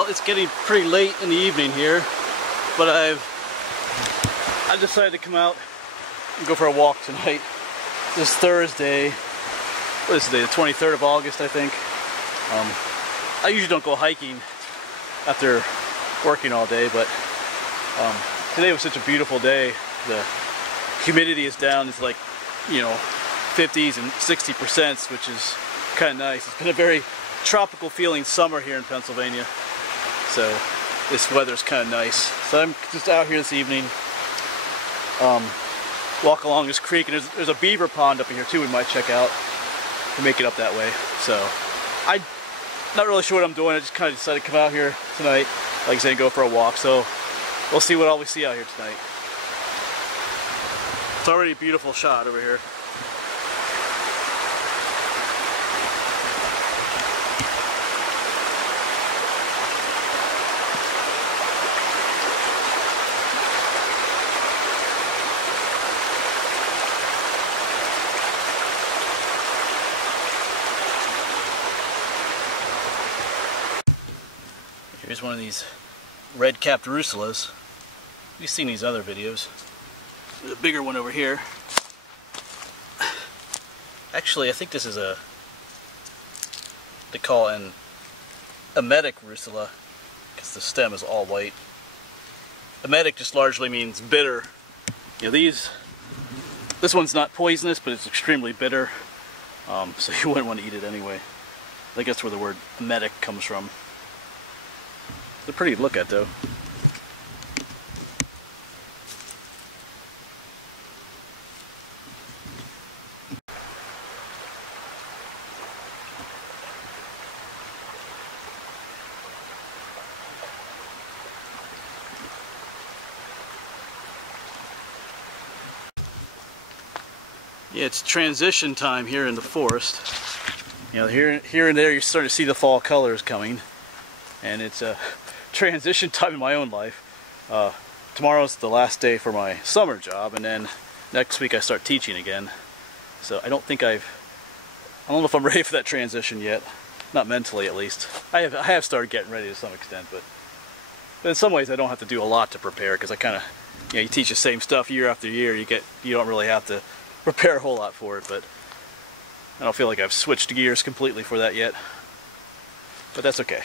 Well, it's getting pretty late in the evening here, but I decided to come out and go for a walk tonight. This Thursday, what is today, the 23rd of August, I think. I usually don't go hiking after working all day, but today was such a beautiful day. The humidity is down, it's like, you know, 50s and 60%, which is kind of nice. It's been a very tropical feeling summer here in Pennsylvania, so this weather's kind of nice. So I'm just out here this evening, walk along this creek, and there's a beaver pond up in here too we might check out to make it up that way. So I'm not really sure what I'm doing. I just kind of decided to come out here tonight, like I said, and go for a walk. So we'll see what all we see out here tonight. It's already a beautiful shot over here. Here's one of these Redcap Drucillas. We've seen these other videos. There's a bigger one over here. Actually, I think this is they call an emetic Drucilla, because the stem is all white. Emetic just largely means bitter. You know, this one's not poisonous, but it's extremely bitter. So you wouldn't want to eat it anyway. I think that's where the word emetic comes from. They're pretty to look at, though. Yeah, it's transition time here in the forest. You know, here and there you're starting to see the fall colors coming, and it's a transition time in my own life. Tomorrow's the last day for my summer job, and then next week I start teaching again. So I don't know if I'm ready for that transition yet. Not mentally, at least. I have started getting ready to some extent, but in some ways I don't have to do a lot to prepare, because I kind of, you know, you teach the same stuff year after year. You don't really have to prepare a whole lot for it, but I don't feel like I've switched gears completely for that yet. But that's okay.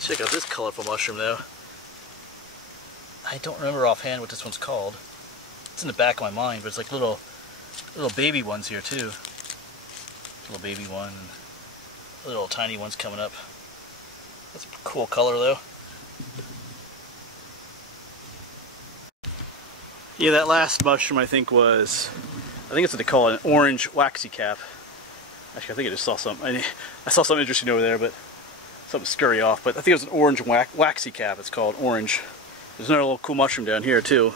Check out this colorful mushroom though. I don't remember offhand what this one's called. It's in the back of my mind, but it's like little baby ones here too. Little baby one, and little tiny ones coming up. That's a cool color though. Yeah, that last mushroom I think it's what they call it, an orange waxy cap. Actually, I think I just saw something. I saw something interesting over there, but something scurry off. But I think it was an orange waxy cap. It's called orange. There's another little cool mushroom down here too.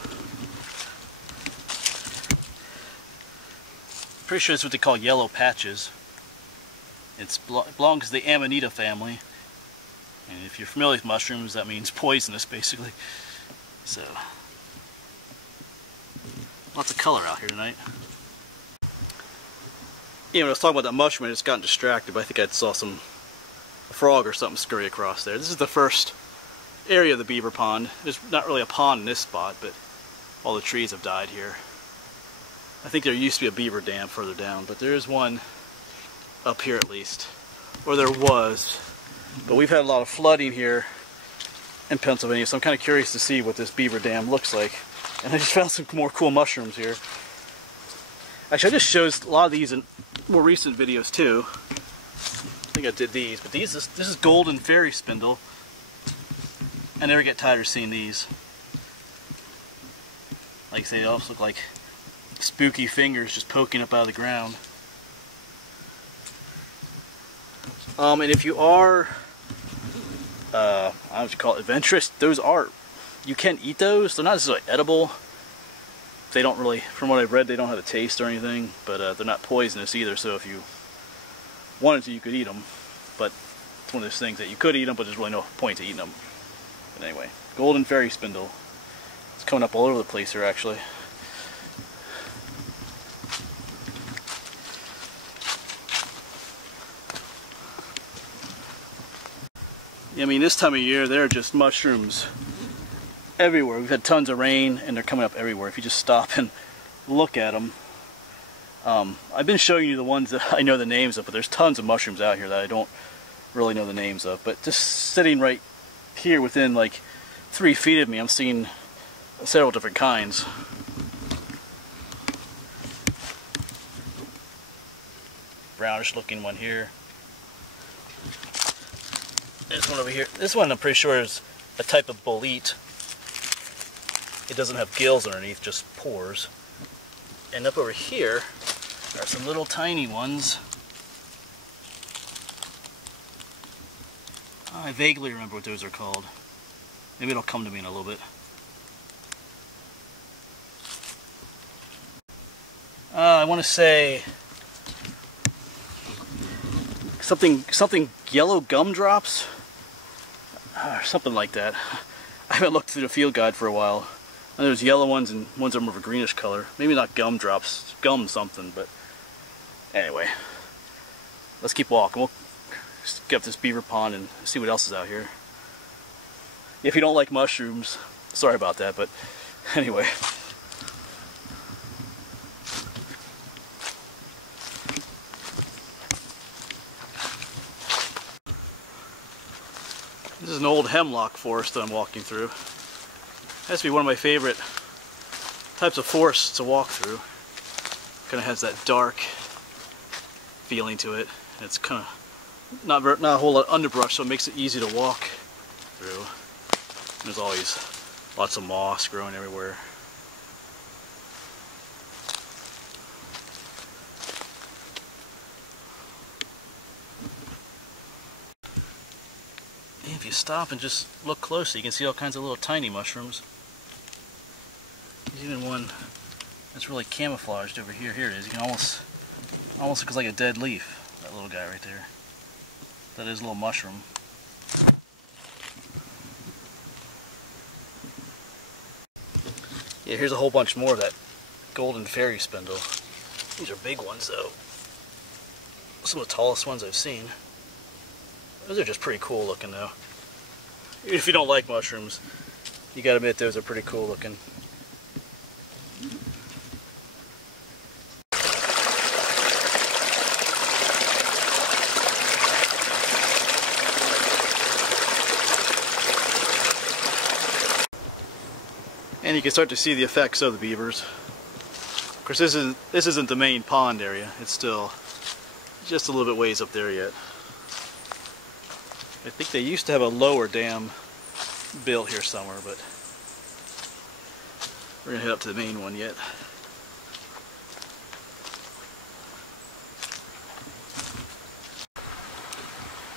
Pretty sure it's what they call yellow patches. It belongs to the Amanita family, and if you're familiar with mushrooms, that means poisonous, basically. So, lots of color out here tonight. Yeah, when I was talking about that mushroom, I just got distracted, but I think I saw a frog or something scurry across there. This is the first area of the beaver pond. There's not really a pond in this spot, but all the trees have died here. I think there used to be a beaver dam further down, but there is one up here at least, or there was. But we've had a lot of flooding here in Pennsylvania, so I'm kind of curious to see what this beaver dam looks like. And I just found some more cool mushrooms here. Actually, I just showed a lot of these in more recent videos too. I think I did these, but this is golden fairy spindle. I never get tired of seeing these. Like I say, they also look like spooky fingers just poking up out of the ground. And if you are, I don't know what you call it, adventurous, you can eat those. They're not necessarily edible. They don't really, from what I've read, they don't have a taste or anything, but they're not poisonous either, so if you wanted to, you could eat them. But it's one of those things that you could eat them, but there's really no point to eating them. But anyway, golden fairy spindle. It's coming up all over the place here, actually. I mean, this time of year, there are just mushrooms everywhere. We've had tons of rain, and they're coming up everywhere. If you just stop and look at them. I've been showing you the ones that I know the names of, but there's tons of mushrooms out here that I don't really know the names of. But just sitting right here within like 3 feet of me, I'm seeing several different kinds. Brownish looking one here. There's one over here. This one I'm pretty sure is a type of bolete. It doesn't have gills underneath, just pores. And up over here are some little tiny ones. I vaguely remember what those are called. Maybe it'll come to me in a little bit. I want to say something yellow gumdrops, or something like that. I haven't looked through the field guide for a while. And there's yellow ones and ones that are more of a greenish color. Maybe not gumdrops, gum something, but anyway. Let's keep walking. We'll get up this beaver pond and see what else is out here. If you don't like mushrooms, sorry about that, but anyway. This is an old hemlock forest that I'm walking through. It has to be one of my favorite types of forests to walk through. Kind of has that dark feeling to it. And it's kind of not a whole lot of underbrush, so it makes it easy to walk through. And there's always lots of moss growing everywhere. And if you stop and just look closely, you can see all kinds of little tiny mushrooms. There's even one that's really camouflaged over here. Here it is. You can almost looks like a dead leaf. That little guy right there. That is a little mushroom. Yeah, here's a whole bunch more of that golden fairy spindle. These are big ones though. Some of the tallest ones I've seen. Those are just pretty cool looking though. Even if you don't like mushrooms, you gotta admit those are pretty cool looking. And you can start to see the effects of the beavers. Of course, this isn't the main pond area. It's still just a little bit ways up there yet. I think they used to have a lower dam built here somewhere, but we're gonna head up to the main one yet.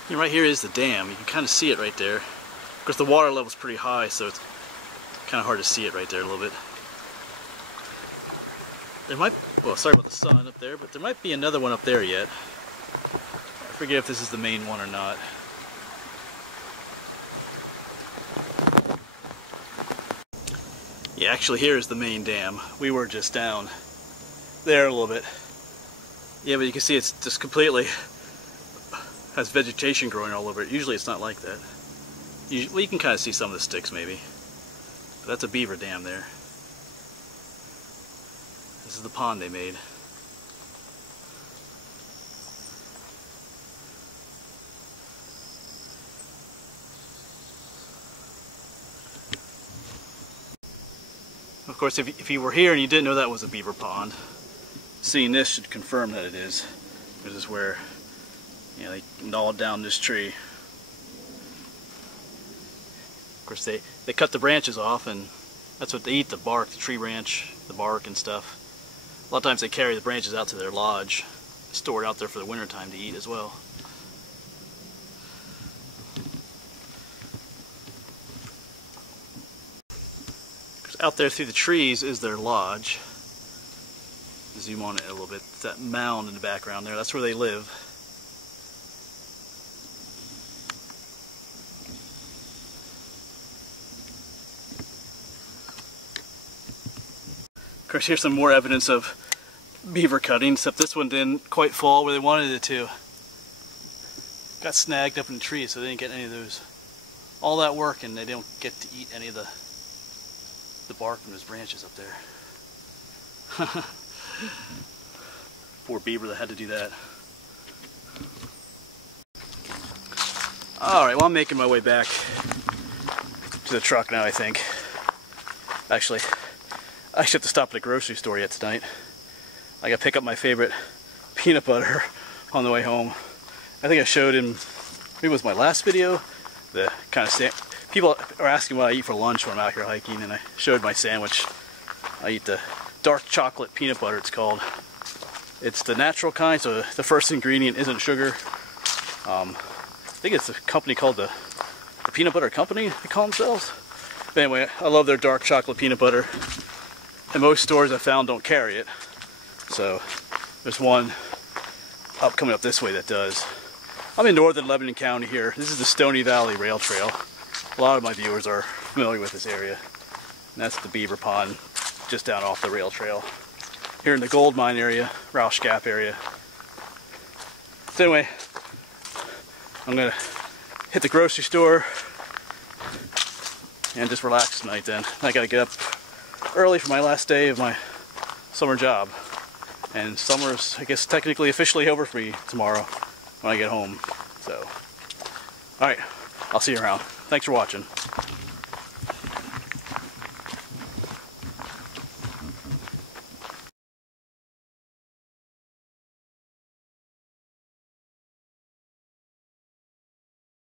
And right here is the dam. You can kind of see it right there. Of course, the water level's pretty high, so it's kind of hard to see it right there a little bit. There might, well, sorry about the sun up there, but there might be another one up there yet. I forget if this is the main one or not. Yeah, actually here is the main dam. We were just down there a little bit. Yeah, but you can see it's just completely has vegetation growing all over it. Usually it's not like that. Well, you can kind of see some of the sticks maybe. But that's a beaver dam there. This is the pond they made. Of course, if you were here and you didn't know that was a beaver pond, seeing this should confirm that it is. This is where, you know, they gnawed down this tree. Of course, they cut the branches off, and that's what they eat, the bark, the tree branch, the bark and stuff. A lot of times they carry the branches out to their lodge, store it out there for the winter time to eat as well. Out there through the trees is their lodge. Zoom on it a little bit. It's that mound in the background there. That's where they live. Of course, here's some more evidence of beaver cutting, except this one didn't quite fall where they wanted it to. Got snagged up in the tree, so they didn't get any of those. All that work, and they don't get to eat any of the bark from those branches up there. Poor beaver that had to do that. Alright, well, I'm making my way back to the truck now, I think. Actually, I should have to stop at the grocery store yet tonight. I gotta pick up my favorite peanut butter on the way home. I think I showed him, maybe it was my last video, the kind of people are asking what I eat for lunch when I'm out here hiking, and I showed my sandwich. I eat the dark chocolate peanut butter, it's called. It's the natural kind, so the first ingredient isn't sugar. I think it's a company called the Peanut Butter Company, they call themselves. But anyway, I love their dark chocolate peanut butter. And most stores I found don't carry it. So there's one coming up this way that does. I'm in northern Lebanon County here. This is the Stony Valley Rail Trail. A lot of my viewers are familiar with this area. And that's the beaver pond just down off the rail trail. Here in the gold mine area, Waxy Cap area. So anyway, I'm gonna hit the grocery store and just relax tonight then. I gotta get up early for my last day of my summer job. And summer's, I guess, technically officially over for me tomorrow when I get home. So, alright, I'll see you around. Thanks for watching.